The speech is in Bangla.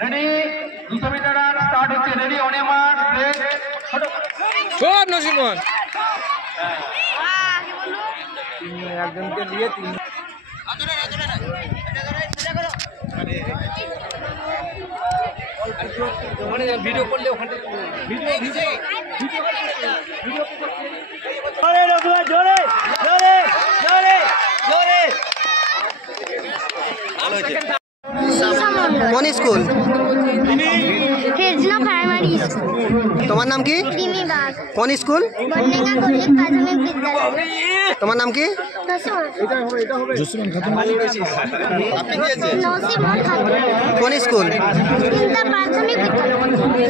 রেডি 200 মিটার রান স্টার্ট হচ্ছে। Ready on a mark break সব নসিমন একজনকে দিয়ে তিন ভিডিও করলে ওখানে জোরে জোরে জোরে জোরে কোন স্কুল? হেজনা primary school. তোমার নাম কি? রিমি বাগ। কোন স্কুল? বন্যেঙ্গা কল্লিক প্রাথমিক বিদ্যালয়। তোমার নাম কি? নসিমন খাতুন। কোন স্কুল? প্রাথমিক বিদ্যালয়।